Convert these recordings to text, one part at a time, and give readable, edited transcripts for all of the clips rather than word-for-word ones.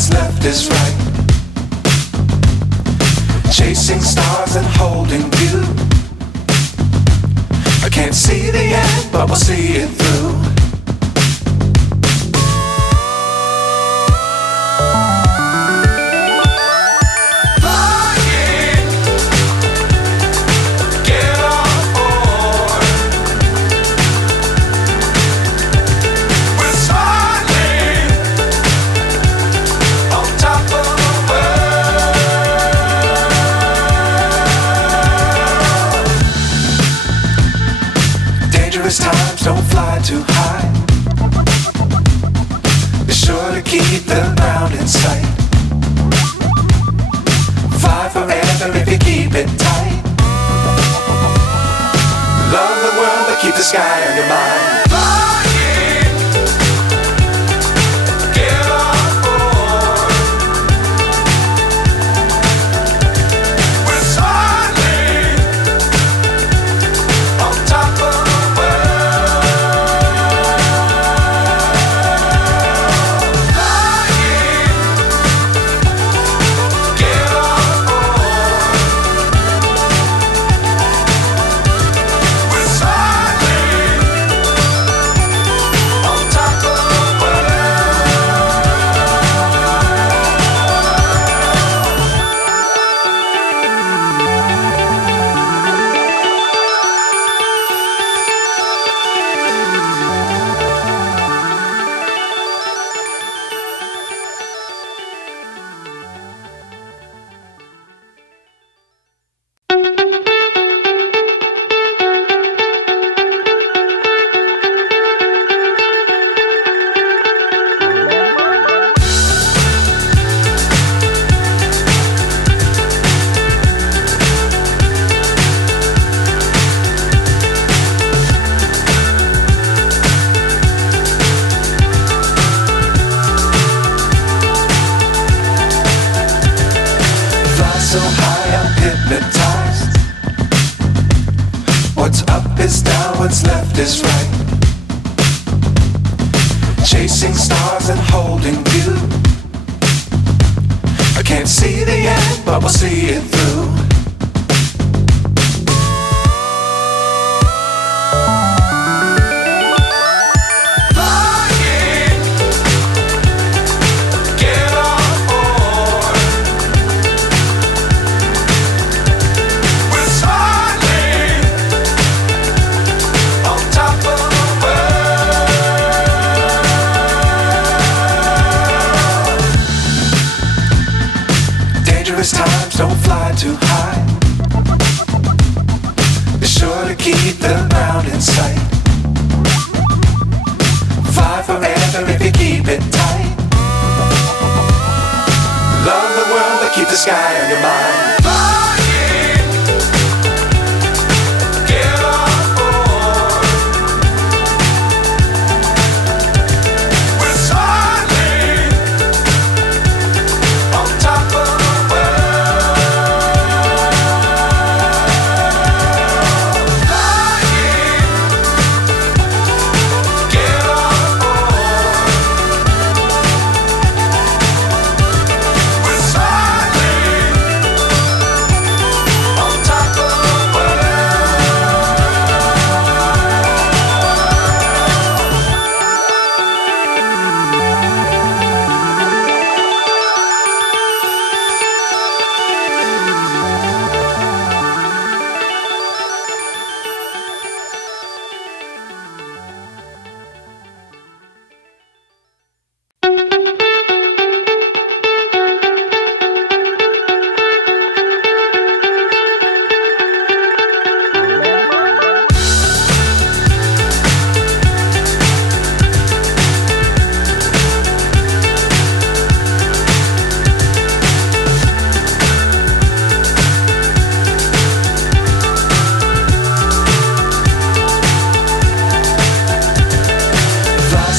what's left is right. Chasing stars and holding you. I can't see the end, but we'll see it through. Times don't fly too high. Be sure to keep the ground in sight. Fly forever if you keep it tight. Love the world but keep the sky on your mind. So high I'm hypnotized. What's up is down, what's left is right. Chasing stars and holding you. I can't see the end, but we'll see it through. Times don't fly too high. Be sure to keep the ground in sight. Fly forever if you keep it tight. Love the world but keep the sky on your mind.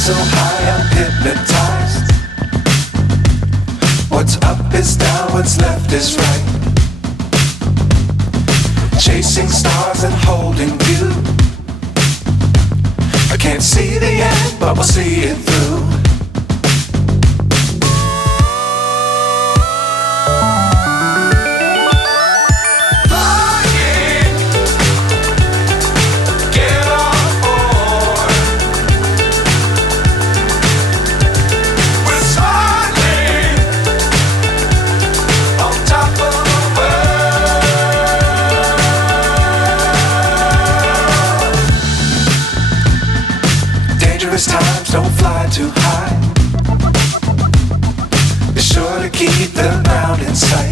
So high I'm hypnotized. What's up is down, what's left is right. Chasing stars and holding you. I can't see the end, but we'll see it through. don't fly too high. Be sure to keep the ground in sight.